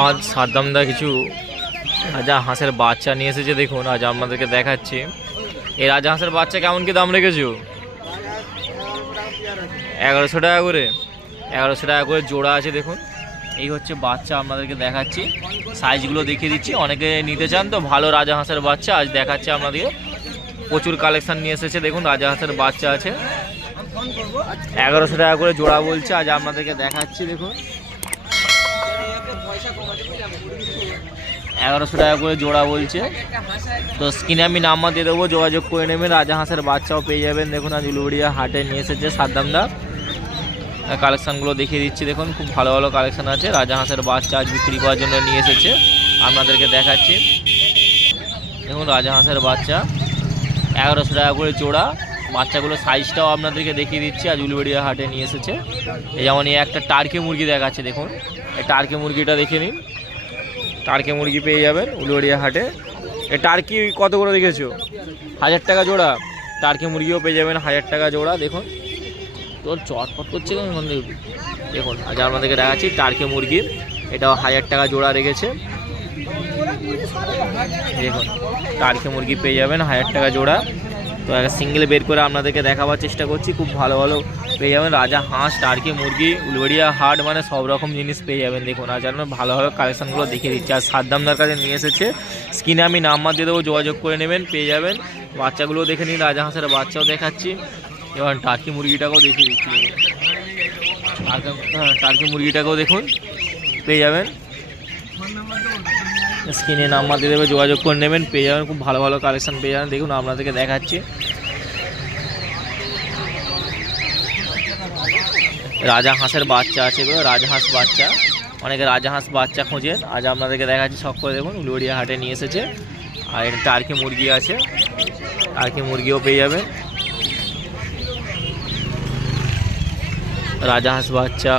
আজ সাদ্দামদা কিছু রাজা হাঁসের বাচ্চা নিয়ে এসেছে। দেখুন আজ আপনাদেরকে দেখাচ্ছি এই রাজা হাঁসের বাচ্চা কেমন কি দাম রেখেছো। 1100 টাকা করে, 1100 টাকা করে জোড়া আছে। দেখুন এই হচ্ছে বাচ্চা, আপনাদেরকে দেখাচ্ছি, সাইজগুলো দেখিয়ে দিচ্ছি। অনেকে নিতে চান তো ভালো রাজা হাঁসের বাচ্চা আজ দেখাচ্ছে আপনাদেরকে। প্রচুর কালেকশন নিয়ে এসেছে। দেখুন রাজা হাঁসের বাচ্চা আছে, 1100 টাকা করে জোড়া বলছে। আজ আপনাদেরকে দেখাচ্ছি। দেখুন 1100 টাকা করে জোড়া বলছে। তো স্ক্রিনে আমি নাম্বার দিয়ে দেবো, যোগাযোগ করে নেবেন। রাজা হাঁসের বাচ্চাও পেয়ে যাবেন। দেখুন আজ উলুবেড়িয়া হাটে নিয়ে এসেছে সাদ্দামদা। কালেকশানগুলো দেখিয়ে দিচ্ছি। দেখুন খুব ভালো ভালো কালেকশান আছে। রাজা হাঁসের বাচ্চা আজ বিক্রি করার জন্য নিয়ে এসেছে, আপনাদেরকে দেখাচ্ছি। দেখুন রাজা হাঁসের বাচ্চা 1100 টাকা করে জোড়া। বাচ্চাগুলো সাইজটাও আপনাদেরকে দেখিয়ে দিচ্ছি। আজ উলুবেড়িয়া হাটে নিয়ে এসেছে। এই যেমন এই একটা টার্কি মুরগি দেখাচ্ছে। দেখুন এই টার্কি মুরগিটা দেখে নিন, টার্কি মুরগি পেয়ে যাবেন উলুবেড়িয়া হাটে। এই টার্কি কত করে দেখেছো? 1000 টাকা জোড়া। টার্কি মুরগিও পেয়ে যাবেন 1000 টাকা জোড়া। দেখুন তোর চটপট করছে কেন দেখুন আজ আপনাদেরকে দেখাচ্ছি টার্কি মুরগি, এটাও 1000 টাকা জোড়া রেখেছে। দেখুন টার্কি মুরগি পেয়ে যাবেন 1000 টাকা জোড়া। তো একটা সিঙ্গেল বের করে আপনাদেরকে দেখাবার চেষ্টা করছি। খুব ভালো ভালো পেয়ে যাবেন রাজা হাঁস, টার্কি মুরগি, উলুবেড়িয়া হাট, মানে সব রকম জিনিস পেয়ে যাবেন। দেখুন আজ আপনার ভালোভাবে কালেকশানগুলো দেখিয়ে দিচ্ছি। আর সাদ্দামদার কাছে নিয়ে এসেছে। স্ক্রিনে আমি নাম্বার দিয়ে দেবো, যোগাযোগ করে নেবেন, পেয়ে যাবেন। বাচ্চাগুলো দেখে নিন, রাজা হাঁসের বাচ্চাও দেখাচ্ছি। এবার টার্কি মুরগিটাকেও দেখিয়ে দিচ্ছি। টার্কি মুরগিটাকেও দেখুন পেয়ে যাবেন। স্ক্রিনে নাম্বার দিয়ে দেবে, যোগাযোগ করে নেবেন, পেয়ে যাবেন। খুব ভালো ভালো কালেকশন পেয়ে যাবেন। দেখুন আপনাদেরকে দেখাচ্ছি রাজা হাঁসের বাচ্চা আছে, রাজা হাঁস বাচ্চা। অনেকে রাজা হাঁস বাচ্চা খোঁজেন, আজ আপনাদেরকে দেখাচ্ছি শখ করে। দেখুন উলুবেড়িয়া হাটে নিয়ে এসেছে। আর এটা টার্কি মুরগি আছে, টার্কি মুরগিও পেয়ে যাবেন। রাজা হাঁস বাচ্চা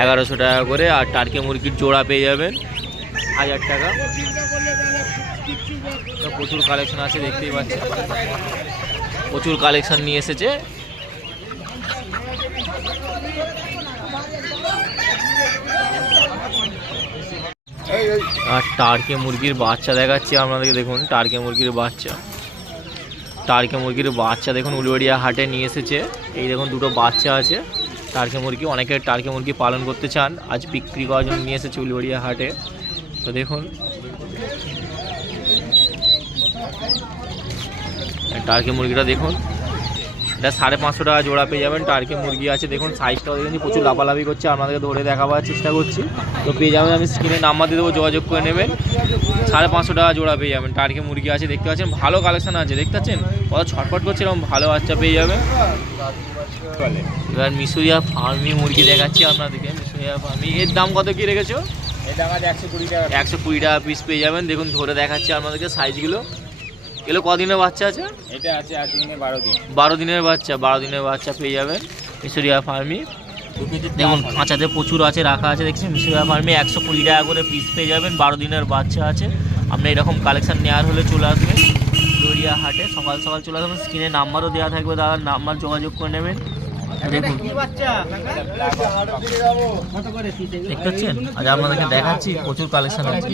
1100 টাকা করে। আর টার্কি মুরগির জোড়া পেয়ে যাবেন 1000 টাকা। তো প্রচুর কালেকশন আছে, দেখতেই পাচ্ছেন প্রচুর কালেকশন নিয়ে এসেছে। আর টার্কি মুরগির বাচ্চা দেখাচ্ছি আপনাদেরকে। দেখুন টার্কি মুরগির বাচ্চা, টার্কি মুরগির বাচ্চা দেখুন উলুবেড়িয়া হাটে নিয়ে এসেছে। এই দেখুন দুটো বাচ্চা আছে টার্কি মুরগি। অনেকে টার্কি মুরগি পালন করতে চান, আজ বিক্রি করার জন্য নিয়ে এসেছে উলুবেড়িয়া হাটে। তো দেখুন টার্কি মুরগিটা দেখুন, এটা 550 টাকা জোড়া পেয়ে যাবেন। টার্কি মুরগি আছে, দেখুন সাইজটাও দেখেছি, প্রচুর লাফালাফি করছে। আপনাদেরকে ধরে দেখাবার চেষ্টা করছি। তো পেয়ে যাবেন, আমি স্ক্রিনে নাম্বার দিয়ে দেবো, যোগাযোগ করে নেবেন। 550 টাকা জোড়া পেয়ে যাবেন। টার্কি মুরগি আছে, দেখতে পাচ্ছেন ভালো কালেকশন আছে, দেখতে পাচ্ছেন কত ছটফট করছে, এরকম ভালো বাচ্চা পেয়ে যাবেন। এবার মিশরিয়া ফার্মি মুরগি দেখাচ্ছি আপনাদেরকে। মিশরিয়া ফার্মি, এর দাম কত কি রেখেছো? এর দাম আছে 120 টাকা। 120 টাকা পিস পেয়ে যাবেন। দেখুন ধরে দেখাচ্ছি আপনাদেরকে সাইজগুলো। এগুলো কদিনের বাচ্চা আছে? এটা আছে 8 দিনে 12 দিন। 12 দিনের বাচ্চা, 12 দিনের বাচ্চা পেয়ে যাবেন মিশরিয়া ফার্মি। দেখুন কাঁচাতে প্রচুর আছে, রাখা আছে, দেখছেন মিশরিয়া ফার্মি 120 টাকা করে পিস পেয়ে যাবেন। 12 দিনের বাচ্চা আছে। আপনি এরকম কালেকশন নেওয়ার হলে চলে আসবেন উলুবেড়িয়া হাটে, সকাল সকাল চলে আসবেন। স্ক্রিনে নাম্বারও দেওয়া থাকবে, দাদার নাম্বার যোগাযোগ করে নেবেন। দেখুন দেখতে পাচ্ছেন আজ আপনাদেরকে দেখাচ্ছি প্রচুর কালেকশন আছে,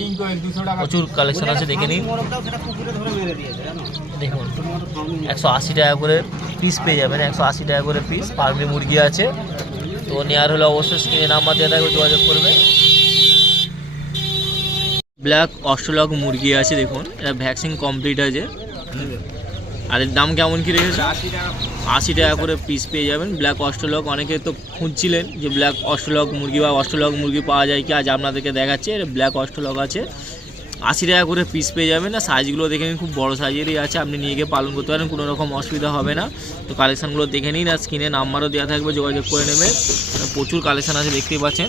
প্রচুর কালেকশন আছে, দেখে নিন। দেখুন 180 টাকা করে পিস পেয়ে যাবেন, 180 টাকা করে পিস। ফার্মি মুরগি আছে, তো নেওয়ার হলে অবশ্যই স্ক্রিনে নাম্বার দেওয়া থাকবে, যোগাযোগ করবে। ব্ল্যাক অস্ট্রেলগ মুরগি আছে, দেখুন এটা ভ্যাকসিন কমপ্লিট আছে। আর এর দাম কেমন কী রেখেছে? 80 টাকা করে পিস পেয়ে যাবেন। ব্ল্যাক অস্ট্রেলগ, অনেকে তো খুঁজছিলেন যে ব্ল্যাক অস্ট্রেলগ মুরগি বা অস্ট্রেলগ মুরগি পাওয়া যায় কি, আজ আপনাদেরকে দেখাচ্ছে। ব্ল্যাক অস্ট্রেলগ আছে, 80 টাকা করে পিস পেয়ে যাবেন। আর সাইজগুলো দেখে নিন, খুব বড়ো সাইজেরই আছে, আপনি নিয়ে গিয়ে পালন করতে পারেন, কোনো রকম অসুবিধা হবে না। তো কালেকশানগুলো দেখে নিন, আর স্ক্রিনে নাম্বারও দেওয়া থাকবে, যোগাযোগ করে নেবেন। প্রচুর কালেকশান আছে, দেখতেই পাচ্ছেন।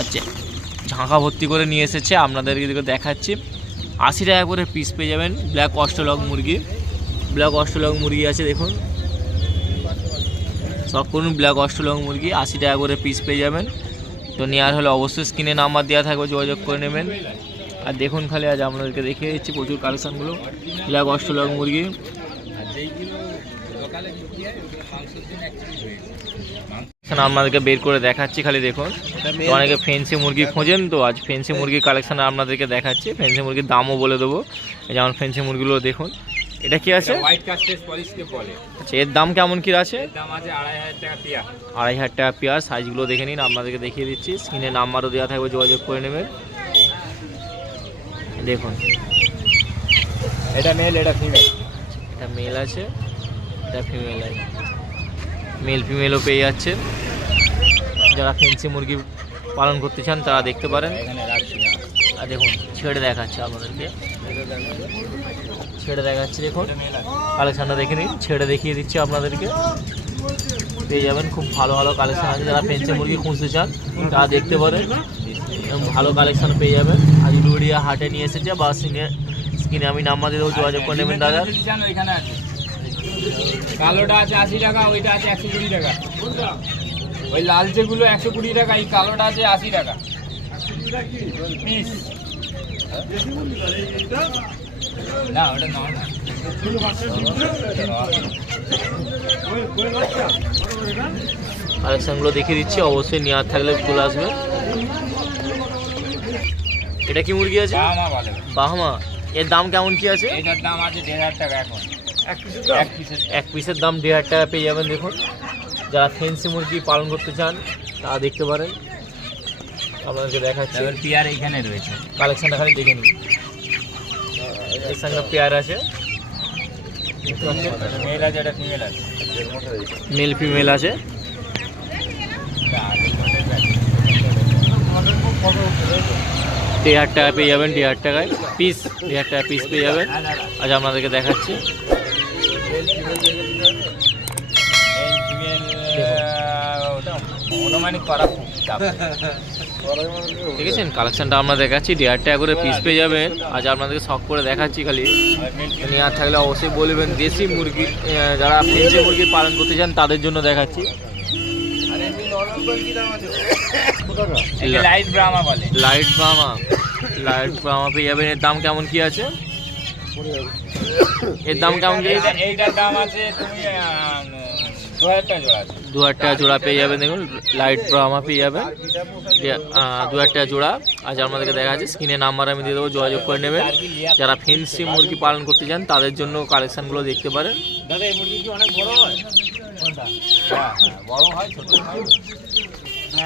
আচ্ছা ঝাঁকা ভর্তি করে নিয়ে এসেছে, আপনাদেরকে দেখাচ্ছি। 80 টাকা করে পিস পেয়ে যাবেন ব্ল্যাক অস্ট্রেলগ মুরগি। ব্ল্যাক অস্ট্রেলগ মুরগি আছে, দেখুন সব করুন ব্ল্যাক অস্ট্রেলগ মুরগি 80 টাকা করে পিস পেয়ে যাবেন। তো নেওয়ার হলে অবশ্যই স্ক্রিনে নাম্বার দেওয়া থাকবে, যোগাযোগ করে নেবেন। আর দেখুন খালি আজ আপনাদেরকে দেখিয়ে দিচ্ছি প্রচুর কালেকশানগুলো ব্ল্যাক অস্ট্রেলগ মুরগি। এখানে আপনাদেরকে বের করে দেখাচ্ছি, খালি দেখুন। তো অনেকে ফেন্সি মুরগি খোঁজেন, তো আজ ফেন্সি মুরগির কালেকশন আপনাদেরকে দেখাচ্ছি। ফেন্সি মুরগির দামও বলে দেবো। যেমন ফেন্সি মুরগিগুলো দেখুন। এটা কি আছে? হোয়াইট কাস্টেজ পলিশকে বলে। আচ্ছা, এর দাম কেমন কি আছে? এর দাম আছে 2500 টাকা পেয়ার। 2500 টাকা পেয়ার। সাইজগুলো দেখে নিন, আপনাদেরকে দেখিয়ে দিচ্ছি। স্ক্রিনে নাম্বারও দেওয়া থাকবে, যোগাযোগ করে নেবেন। দেখুন, এটা মেল, এটা ফিমেল। এটা মেল আছে, এটা ফিমেল আছে। মেল ফিমেলও পেয়ে যাচ্ছেন। যারা ফেন্সি মুরগি পালন করতে চান তারা দেখতে পারেন। এখানে রাখছি না। আর দেখুন, ছেড়ে দেখাচ্ছে আপনাদেরকে, ছেড়ে দেখাচ্ছে। দেখুন এটা মেল আছে। কালেকশানটা দেখে নিন, ছেড়ে দেখিয়ে দিচ্ছি আপনাদেরকে। পেয়ে যাবেন খুব ভালো ভালো কালেকশান আছে। যারা ফেন্সি মুরগি খুঁজতে চান তারা দেখতে পারেন, এবং ভালো কালেকশান পেয়ে যাবেন। আজ উলুবেড়িয়া হাটে নিয়ে এসেছে, বা স্ক্রিনে আমি নাম্বার দিয়ে দেবো, যোগাযোগ করে নেবেন দাদা। ওইখানে আছে কালোটা আছে 80 টাকা, ওইটা আছে 120 টাকা। ওই লালচেগুলো 120 টাকা, এই কালোটা আছে 80 টাকা পিস। না ওটা নয় না। কালেকশানগুলো দেখিয়ে দিচ্ছি, অবশ্যই নেওয়ার থাকলে চলে আসবেন। এটা কি মুরগি আছে? বাহামা বলে। বাহামা। এর দাম কেমন কি আছে? এটার দাম আছে 1500 টাকা এখন। এক পিসের দাম 1500 টাকা পেয়ে যাবেন। দেখুন, যারা ফেন্সি মুরগি পালন করতে চান তারা দেখতে পারেন। আপনাদেরকে দেখাচ্ছি, এবার পেয়ার এখানে রয়েছে। কালেকশানটা খালি দেখে নিন। এর সঙ্গে পেয়ার আছে, মেল আছে, এটা ফিমেল আছে। মেল ফিমেল আছে। 1500 টাকা পেয়ে যাবেন, 1500 টাকায় পিস, 1500 টাকা পিস পেয়ে যাবেন। আজ আপনাদেরকে দেখাচ্ছি। অনুমানিক করা দেখেছেন, কালেকশনটা আমরা দেখাচ্ছি, 1500 টাকা করে পিস পেয়ে যাবেন। আজ আপনাদেরকে শখ করে দেখাচ্ছি, খালি নেওয়ার থাকলে অবশ্যই বলবেন। দেশি মুরগি, যারা ফেন্সি মুরগি পালন করতে চান তাদের জন্য দেখাচ্ছি। লাইট ব্রাহ্মা বলে। লাইট ব্রাহ্মা, লাইট ব্রাহ্মা পেয়ে যাবেন। এর দাম কেমন কি আছে? এর দাম কেমন কি? এইটার দাম আছে তুমি 2000 টাকা জোড়া আছে। 2000 টাকা জোড়া পেয়ে যাবেন। দেখুন, লাইট ব্রাহ্মা পেয়ে যাবেন 2000 টাকা জোড়া। আজ আপনাদেরকে দেখা যাচ্ছে, স্ক্রিনে নাম্বার আমি দিয়ে দেবো, যোগাযোগ করে নেবেন। যারা ফেন্সি মুরগি পালন করতে চান তাদের জন্য কালেকশানগুলো দেখতে পারেন। দাদা এই মুরগি কি অনেক বড় হয়? কোনটা? হ্যাঁ বড় হয়, ছোট হয়।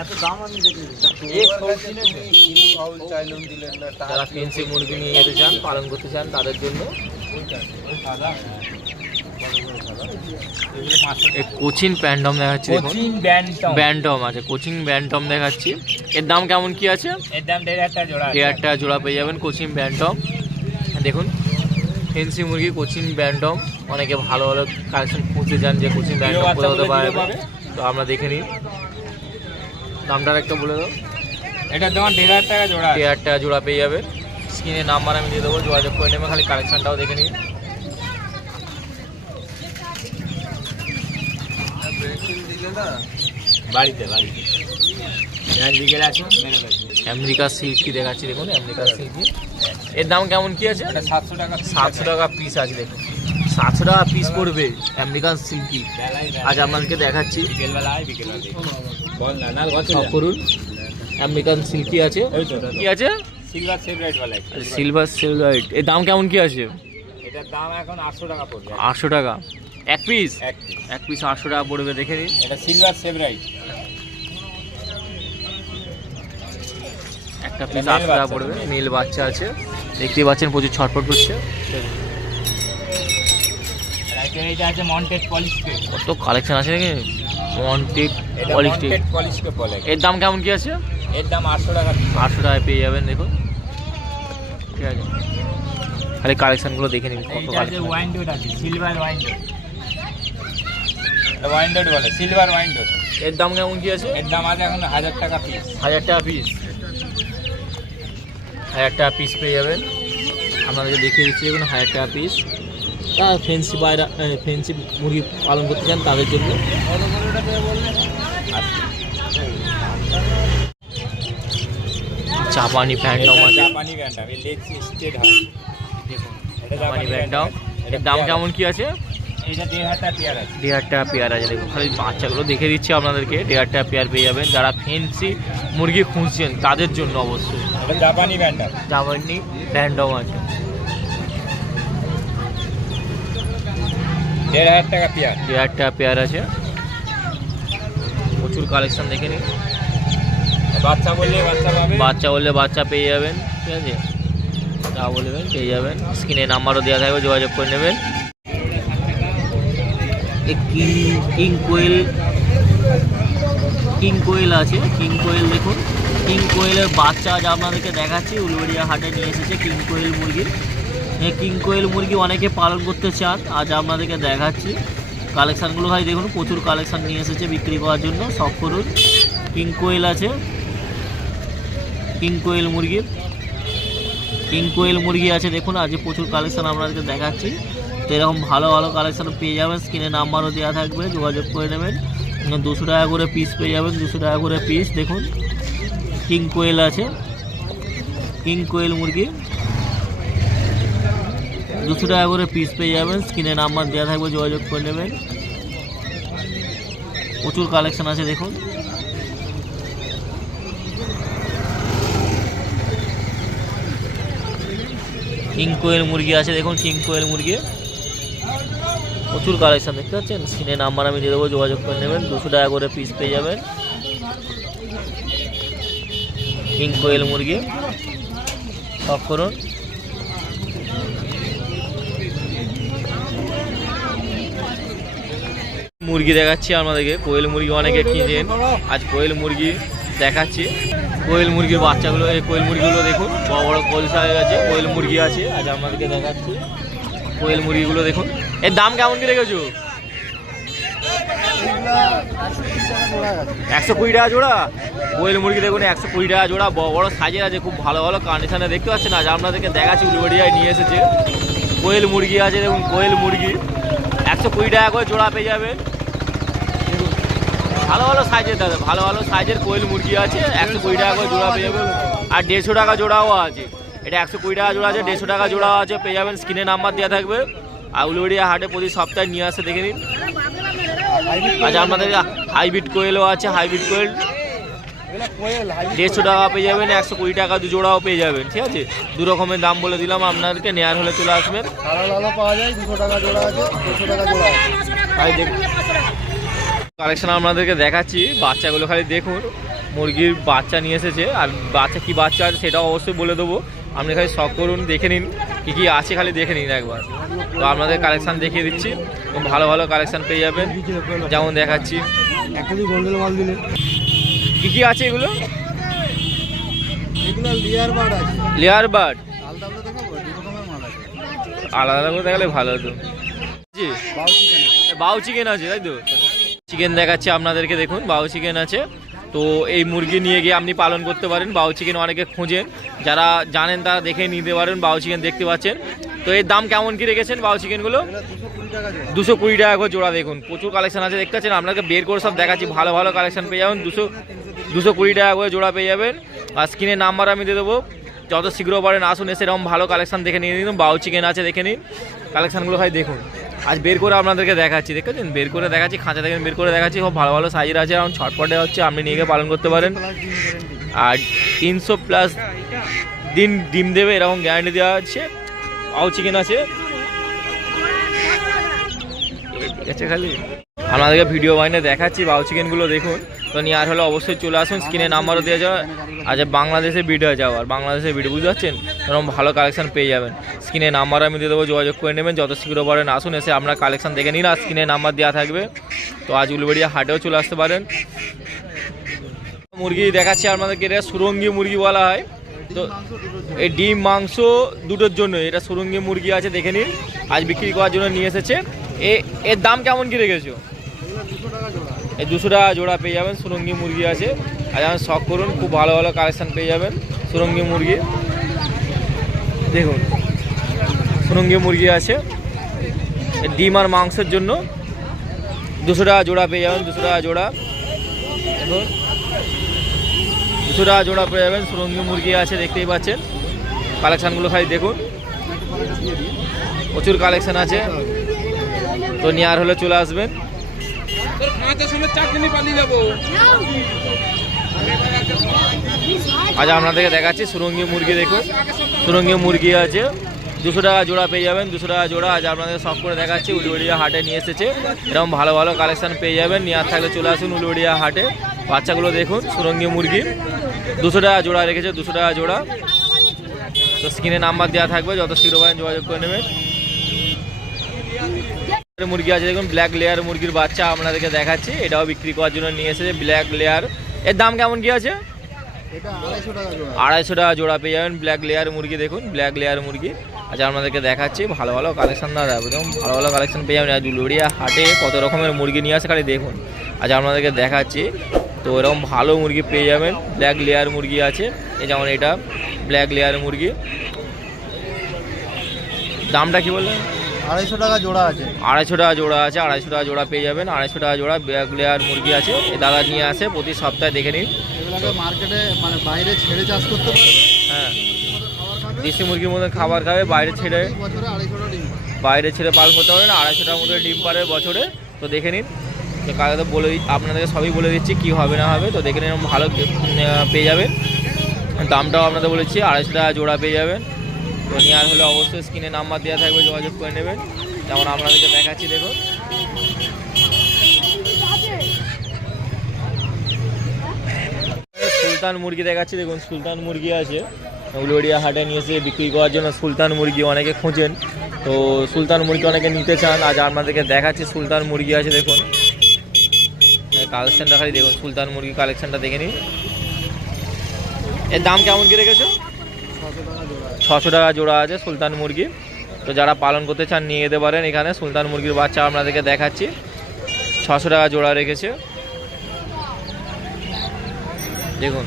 এত দাম আমি দেখি। যারা ফেন্সি মুরগি নিয়ে যেতে চান, পালন করতে চান তাদের জন্য। কোচিন প্যান্ডম দেখাচ্ছি, দেখুন ব্যান্ডম আছে, কোচিং ব্যান্ডম দেখাচ্ছি। এর দাম কেমন কি আছে? এর দাম 1500 টাকা জোড়া। 1500 টাকা জোড়া পেয়ে যাবেন কোচিং ব্যান্ডম। দেখুন, ফেন্সি মুরগি কোচিং ব্যান্ডম। অনেকে ভালো ভালো কালেকশন খুঁজতে চান যে কোচিং ব্যান্ডম কোথাও হতে পারে, তো আমরা দেখে নিই। দামটা একটা বলে দাও। এটার দাম 1500 টাকা জোড়া। 1500 টাকা জোড়া পেয়ে যাবেন। স্ক্রিনে নাম্বার আমি দিয়ে দেবো, যোগাযোগ করে নেবেন। খালি কালেকশনটাও দেখে নিন। বাড়িতে বাড়িতে বিকেলে আছে। আমেরিকা সিল্কি দেখাচ্ছি, দেখুন আমেরিকা সিল্কি। এর দাম কেমন কি আছে? এটা 700 টাকা। 700 টাকা পিস আছে, দেখুন 700 টাকা পিস পড়বে আমেরিকান সিল্কি। আজ আপনাদেরকে দেখাচ্ছি, বিকেলবেলায় বল না না সব করুন। আমেরিকান সিল্কি আছে, কি আছে? সিলভার সেভরাইট বলে। Silver Sebright. এর দাম কেমন কি আছে? এটার দাম এখন 800 টাকা পড়বে। 800 টাকা এক পিস। এক পিস। এক পিস 800 টাকা পড়বে, দেখে নিন। এটা সিলভার সেভরাইট। একটা পিস 800 টাকা পড়বে। মেল বাচ্চা আছে, দেখতে পাচ্ছেন প্রচুর ছটফট করছে। এটা আছে মন্টেড পলিশকে। কত কালেকশন আছে নাকি মন্টেড এটা পলিশকে। মন্টেড পলিশকে বলে। এর দাম কেমন কি আছে? এর দাম 800 টাকা। 800 টাকায় পেয়ে যাবেন, দেখুন। ঠিক আছে, খালি কালেকশনগুলো দেখে নিন। কত এইটা আছে কালেকশন। ওয়াইন্ডোড আছে, সিলভার ওয়াইন্ডোড। এটা ওয়াইন্ডোড বলে, সিলভার ওয়াইন্ডোড। এর দাম কেমন কি আছে? এর দাম আছে এখন 1000 টাকা পিস। 1000 টাকা পিস। 1000 টাকা পিস পেয়ে যাবেন। আপনাদেরকে দেখিয়ে দিচ্ছি, দেখুন 1000 টাকা পিস। ফেন্সি বাইরা ফেন্সি মুরগি পালন করতে চান তাদের জন্য। জাপানি প্যান্টম আছে, জাপানি ব্যান্ডাম, এই লেগ স্টেট হয়। দেখুন এটা জাপানি প্যান্টম। এর দাম কেমন কি আছে? এটা 1500 টাকা পেয়ার আছে। 1500 টাকা পেয়ার আছে। দেখুন খালি বাচ্চাগুলো দেখে দিচ্ছি আপনাদেরকে, 1500 টাকা পেয়ার পেয়ে যাবেন। যারা ফেন্সি মুরগি খুঁজছেন তাদের জন্য অবশ্যই। এটা জাপানি ব্যান্ডার, জাপানি র্যান্ডম আছে। 1500 টাকা পেয়ার। 1500 টাকা পেয়ার আছে। প্রচুর কালেকশন দেখে নিন। বাচ্চা বললে বাচ্চা পাবে, বাচ্চা বললে বাচ্চা পেয়ে যাবেন, ঠিক আছে, যা বলবেন পেয়ে যাবেন। স্ক্রিনে নাম্বারও দেওয়া থাকবে, যোগাযোগ করে নেবেন। কিং কোয়েল আছে। কিং কোয়েল দেখুন, কিং কোয়েলের বাচ্চা আজ আপনাদেরকে দেখাচ্ছি। উলুবেড়িয়া হাটে নিয়ে এসেছে কিং কোয়েল মুরগি। এই কিং কোয়েল মুরগি অনেকে পালন করতে চান, আজ আপনাদেরকে দেখাচ্ছি। কালেকশানগুলো ভাই দেখুন, প্রচুর কালেকশান নিয়ে এসেছে বিক্রি করার জন্য, সব করুন। কিং কোয়েল আছে, কিং কোয়েল মুরগি আছে দেখুন। আজ প্রচুর কালেকশান আপনাদেরকে দেখাচ্ছি। তো এরকম ভালো ভালো কালেকশান পেয়ে যাবেন, স্ক্রিনে নাম্বারও দেওয়া থাকবে, যোগাযোগ করে নেবেন। 200 টাকা করে পিস পেয়ে যাবেন, 200 টাকা করে পিস। দেখুন কিং কোয়েল আছে, কিং কোয়েল মুরগি 200 টাকা করে পিস পেয়ে যাবেন, স্ক্রিনে নাম্বার দেওয়া থাকবে, যোগাযোগ করে নেবেন। প্রচুর কালেকশান আছে দেখুন। কিং কোয়েল মুরগি আছে দেখুন, কিং কোয়েল মুরগি প্রচুর কালেকশান দেখতে পাচ্ছেন। স্ক্রিনে নাম্বার আমি দিয়ে দেবো, যোগাযোগ করে নেবেন। 200 টাকা করে পিস পেয়ে যাবেন কিং কোয়েল মুরগি। সব করুন। মুরগি দেখাচ্ছি আপনাদেরকে, কোয়েল মুরগি অনেকে কিনেন, আজ কোয়েল মুরগি দেখাচ্ছি। কোয়েল মুরগির বাচ্চাগুলো, এই কোয়েল মুরগিগুলো দেখুন, বড় বড় কলসা হয়ে গেছে। কোয়েল মুরগি আছে, আজ আপনাদেরকে দেখাচ্ছি। কোয়েল মুরগিগুলো দেখুন, এর দাম কেমন কি রেখেছো? 120 টাকা জোড়া। কোয়েল মুরগি দেখুন 120 টাকা জোড়া, বড় বড় সাইজের আছে, খুব ভালো ভালো কন্ডিশনে দেখতে পাচ্ছেন। আজ আপনাদেরকে দেখাচ্ছি, উলুবেড়িয়ায় নিয়ে এসেছে কোয়েল মুরগি আছে দেখুন। কোয়েল মুরগি 120 টাকা করে জোড়া পেয়ে যাবেন। ভালো ভালো সাইজের দাদা, ভালো ভালো সাইজের কোয়েল মুরগি আছে, 120 টাকা করে জোড়া পেয়ে যাবেন। আর 150 টাকা জোড়াও আছে। এটা 120 টাকা জোড়া আছে, 150 টাকা জোড়া আছে, পেয়ে যাবেন। স্ক্রিনে নাম্বার দেওয়া থাকবে। আর উলুবেড়িয়া হাটে প্রতি সপ্তাহে নিয়ে আসে, দেখে নিন। আচ্ছা আপনাদের হাইব্রিড কোয়েলও আছে, হাইব্রিড কোয়েল 150 টাকা পেয়ে যাবেন, 120 টাকা দু জোড়াও পেয়ে যাবেন, ঠিক আছে। দু রকমের দাম বলে দিলাম আপনাদেরকে, নেয়ার হলে চলে আসবেন। পাওয়া যায় 200 টাকা জোড়া আছে, 200 টাকা জোড়া আছে। তাই দেখুন কালেকশন আপনাদেরকে দেখাচ্ছি। বাচ্চাগুলো খালি দেখুন, মুরগির বাচ্চা নিয়ে এসেছে। আর বাচ্চা কি বাচ্চা আছে সেটাও অবশ্যই বলে দেবো। আপনি খালি শখ করুন, দেখে নিন কী কী আছে, খালি দেখে নিন একবার। তো আপনাদের কালেকশান দেখিয়ে দিচ্ছি, ভালো ভালো কালেকশান পেয়ে যাবেন। যেমন দেখাচ্ছি কী কী আছে এগুলো। লেয়ার বার্ড আছে, লেয়ার বার্ড আলাদা আলাদা দেখাবো, দু রকমের মাল আছে। আলাদা আলাদা করে দেখালে ভালো হতো। জি বাউ চিকেন আছে, তাই তো। চিকেন দেখাচ্ছি আপনাদেরকে, দেখুন বাউ চিকেন আছে। তো এই মুরগি নিয়ে গিয়ে আপনি পালন করতে পারেন। বাউ চিকেন অনেকে খোঁজেন, যারা জানেন তারা দেখে নিতে পারেন। বাউ চিকেন দেখতে পাচ্ছেন। তো এর দাম কেমন কি রেখেছেন বাউ চিকেনগুলো? 220 টাকা করে জোড়া। দেখুন প্রচুর কালেকশন আছে, দেখতে পাচ্ছেন। আপনাকে বের করে সব দেখাচ্ছি, ভালো ভালো কালেকশন পেয়ে যাবেন। 220 টাকা করে জোড়া পেয়ে যাবেন। আর স্ক্রিনে নাম্বার আমি দিয়ে দেবো, যত শীঘ্র পারেন আসুন, এসে এরকম ভালো কালেকশন দেখে নিয়ে নিন। বাউ চিকেন আছে, দেখে নিন কালেকশানগুলো। হয় দেখুন আজ বের করে আপনাদেরকে দেখাচ্ছি, দেখেছেন বের করে দেখাচ্ছি, খাঁচা দেখেন বের করে দেখাচ্ছি। খুব ভালো ভালো সাইজের আছে, এখন ছটপটে হচ্ছে, আপনি নিয়ে গিয়ে পালন করতে পারেন। আর 300+ দিন ডিম দেবে, এরকম গ্যারান্টি দেওয়া আছে। বাউ চিকেন আছে, খালি আপনাদেরকে ভিডিও বানিয়ে দেখাচ্ছি বাউ চিকেনগুলো দেখুন। তো নিয়ে আর হলে অবশ্যই চলে আসুন, স্ক্রিনে নাম্বারও দেওয়া যাওয়া। আচ্ছা বাংলাদেশে ভিডিও যাওয়ার, বাংলাদেশের ভিডিও বুঝতে পারছেন, এরকম ভালো কালেকশন পেয়ে যাবেন। স্ক্রিনে নাম্বার আমি দিয়ে দেবো, যোগাযোগ করে নেবেন। যত শীঘ্র পারেন আসুন, এসে আপনার কালেকশন দেখে নিন। আর স্ক্রিনে নাম্বার দেওয়া থাকবে। তো আজ উলুবেড়িয়া হাটেও চলে আসতে পারেন। মুরগি দেখাচ্ছি আপনাদেরকে, এটা সুরঙ্গি মুরগি বলা হয়। তো এই ডিম মাংস দুটোর জন্য এটা সুরঙ্গি মুরগি আছে, দেখে নিন। আজ বিক্রি করার জন্য নিয়ে এসেছে। এর দাম কেমন কি রেখেছো? এই 200 টাকা জোড়া পেয়ে যাবেন। সুরঙ্গি মুরগি আছে, আর যেমন শখ করুন, খুব ভালো ভালো কালেকশান পেয়ে যাবেন। সুরঙ্গি মুরগি দেখুন, সুরঙ্গি মুরগি আছে। ডিম আর মাংসের জন্য 200 টাকা জোড়া পেয়ে যাবেন। 200 টাকা জোড়া দেখুন, 200 টাকা জোড়া পেয়ে যাবেন। সুরঙ্গি মুরগি আছে, দেখতেই পাচ্ছেন। কালেকশানগুলো খালি দেখুন, প্রচুর কালেকশান আছে। তো নেওয়ার হলে চলে আসবেন। আজ আপনাদেরকে দেখাচ্ছি সুরঙ্গি মুরগি। দেখুন সুরঙ্গি মুরগি আছে 200 টাকা জোড়া পেয়ে যাবেন, 200 টাকা জোড়া। আজ আপনাদের সব করে দেখাচ্ছি, উলুবেড়িয়া হাটে নিয়ে এসেছে। এরকম ভালো ভালো কালেকশন পেয়ে যাবেন, নেওয়ার থাকলে চলে আসুন উলুবেড়িয়া হাটে। বাচ্চাগুলো দেখুন সুরঙ্গি মুরগি 200 টাকা জোড়া রেখেছে, 200 টাকা জোড়া। তো স্ক্রিনে নাম্বার দেওয়া থাকবে, যত শীঘ্র পারেন যোগাযোগ করে নেবেন। মুরগি আছে দেখুন, ব্ল্যাক লেয়ার মুরগির বাচ্চা আপনাদেরকে দেখাচ্ছি। এটাও বিক্রি করার জন্য নিয়ে এসেছে ব্ল্যাক লেয়ার। এর দাম কেমন কি আছে? এটা 250 টাকা জোড়া। 250 টাকা জোড়া পেয়ে যাবেন ব্ল্যাক লেয়ার মুরগি। দেখুন ব্ল্যাক লেয়ার মুরগি। আচ্ছা আপনাদেরকে দেখাচ্ছি ভালো ভালো কালেকশন দাদা, একদম ভালো ভালো কালেকশন পেয়ে যাবেন। আজ উলুবেড়িয়া হাটে কত রকমের মুরগি নিয়ে আসে খালি দেখুন। আজ আপনাদেরকে দেখাচ্ছি, তো এরকম ভালো মুরগি পেয়ে যাবেন। ব্ল্যাক লেয়ার মুরগি আছে, এই যেমন এটা ব্ল্যাক লেয়ার মুরগি। দামটা কি বললেন? 250 টাকা জোড়া আছে। 250 টাকা জোড়া আছে, 250 টাকা জোড়া পেয়ে যাবেন। 250 টাকা জোড়া ব্ল্যাক লেয়ার মুরগি আছে। এ দাদা নিয়ে আসে প্রতি সপ্তাহে, দেখে নিন। এগুলোকে মার্কেটে মানে বাইরে ছেড়ে চাষ করতে পারবে। হ্যাঁ, খাবার খাবে। দেশি মুরগির মধ্যে খাবার খাবে, বাইরে ছেড়ে বছরে 250 টাকা ডিম পাবে। বাইরে ছেড়ে পালন করতে পারবেন। 250 টাকার মধ্যে ডিম পারে বছরে। তো দেখে নিন, তো কাকে তো বলে আপনাদেরকে সবই বলে দিচ্ছি কী হবে না হবে। তো দেখে নিন, ভালো পেয়ে যাবেন। দামটাও আপনাদের বলেছি 250 টাকা জোড়া পেয়ে যাবেন। তো নেওয়ার হলে অবশ্যই স্ক্রিনে নাম্বার দেওয়া থাকবে, যোগাযোগ করে নেবেন। যেমন আপনাদেরকে দেখাচ্ছি দেখুন, সুলতান মুরগি দেখাচ্ছি। দেখুন সুলতান মুরগি আছে, উলুবেড়িয়া হাটে নিয়ে এসে বিক্রি করার জন্য সুলতান মুরগি অনেকে খোঁজেন। তো সুলতান মুরগি অনেকে নিতে চান, আজ আপনাদেরকে দেখাচ্ছি সুলতান মুরগি আছে। দেখুন কালেকশানটা খালি দেখুন, সুলতান মুরগি কালেকশানটা দেখে নিন। এর দাম কেমন কি রেখেছো? 600 টাকা জোড়া আছে সুলতান মুরগি। তো যারা পালন করতে চান নিয়ে যেতে পারেন এখানে। সুলতান মুরগির বাচ্চা আপনাদেরকে দেখাচ্ছি, 600 টাকা জোড়া রেখেছে। দেখুন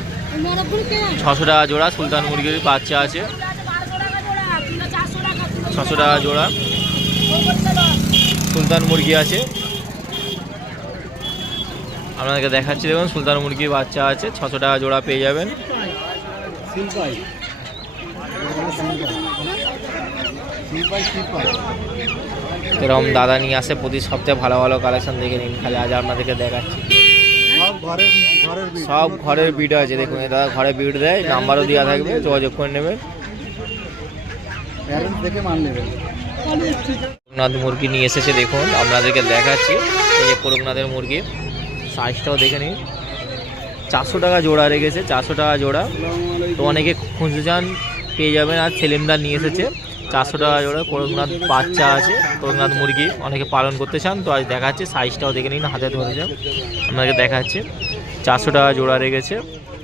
600 টাকা জোড়া সুলতান মুরগির বাচ্চা আছে, 600 টাকা জোড়া সুলতান মুরগি আছে। আপনাদেরকে দেখাচ্ছি দেখুন, সুলতান মুরগির বাচ্চা আছে, 600 টাকা জোড়া পেয়ে যাবেন। এরকম দাদা নিয়ে আসে প্রতি সপ্তাহে, ভালো ভালো কালেকশন দেখে নিন খালি। আজ আপনাদেরকে দেখাচ্ছি সব ঘরের বিট আছে। দেখুন এটা ঘরে বিট দেয়, নাম্বারও দেওয়া থাকবে, যোগাযোগ করে নেবেন। করকনাথ মুরগি নিয়ে এসেছে দেখুন, আপনাদেরকে দেখাচ্ছি। এই যে করকনাথের মুরগি, সাইজটাও দেখে নিন। 400 টাকা জোড়া রেখেছে, 400 টাকা জোড়া। তো অনেকে খুঁজতে চান পেয়ে যাবেন। আর সেলিমদার নিয়ে এসেছে 400 টাকা জোড়া করকনাথ বাচ্চা আছে, করকনাথ মুরগি অনেকে পালন করতে চান। তো আজ দেখাচ্ছি, সাইজটাও দেখে নিন, হাতে ধরে যান। আপনাকে দেখাচ্ছি 400 টাকা জোড়া রেখেছে।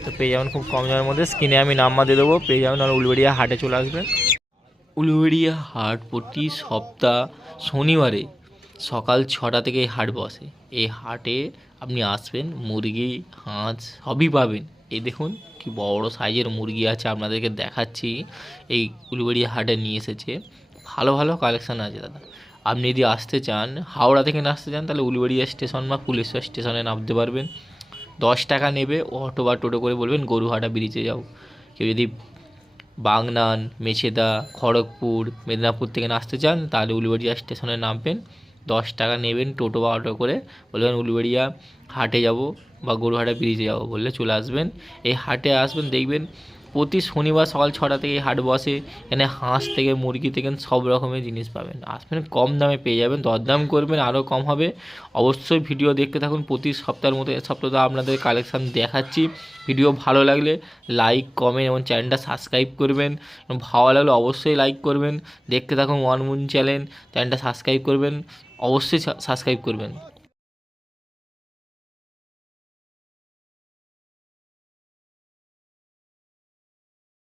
তো পেয়ে যাবেন খুব কম দামের মধ্যে। স্ক্রিনে আমি নাম্বার দিয়ে দেবো, পেয়ে যাবেন। আর উলুবেড়িয়া হাটে চলে আসবেন। উলুবেড়িয়া হাট প্রতি সপ্তাহ শনিবারে সকাল 6টা থেকে এই হাট বসে। এই হাটে আপনি আসবেন, মুরগি হাঁস সবই পাবেন। এই দেখুন কি বড় সাইজের মুরগি আছে, আপনাদেরকে দেখাচ্ছি। এই উলুবেড়িয়া হাটে নিয়ে এসেছে, ভালো ভালো কালেকশান আছে দাদা। আপনি যদি আসতে চান, হাওড়া থেকে আসতে চান, তাহলে উলুবেড়িয়া স্টেশন বা পুলিশরা স্টেশনে নামতে পারবেন। 10 টাকা নেবে, অটো বা টোটো করে বলবেন গরুহাটা ব্রিজে যাও। কেউ যদি বাগনান, মেছেদা, খড়গপুর, মেদিনীপুর থেকে আসতে চান, তাহলে উলুবেড়িয়া স্টেশনে নামবেন। 10 টাকা নেবেন, টোটো বা অটো করে বলবেন উলুবেড়িয়া হাটে যাব বা গরুহাটা ব্রিজে যাবো বললে চলে আসবেন। এই হাটে আসবেন, দেখবেন প্রতি শনিবার সকাল 6টা থেকে এই হাট বসে। এখানে হাঁস থেকে মুরগি থেকে সব রকমের জিনিস পাবেন। আসবেন, কম দামে পেয়ে যাবেন, দরদাম করবেন আরও কম হবে। অবশ্যই ভিডিও দেখতে থাকুন। প্রতি সপ্তাহের মতো এ সপ্তাহে আপনাদের কালেকশান দেখাচ্ছি। ভিডিও ভালো লাগলে লাইক, কমেন্ট এবং চ্যানেলটা সাবস্ক্রাইব করবেন। ভালো লাগলে অবশ্যই লাইক করবেন। দেখতে থাকুন ওয়ান মুন চ্যানেল, চ্যানেলটা সাবস্ক্রাইব করবেন, অবশ্যই সাবস্ক্রাইব করবেন।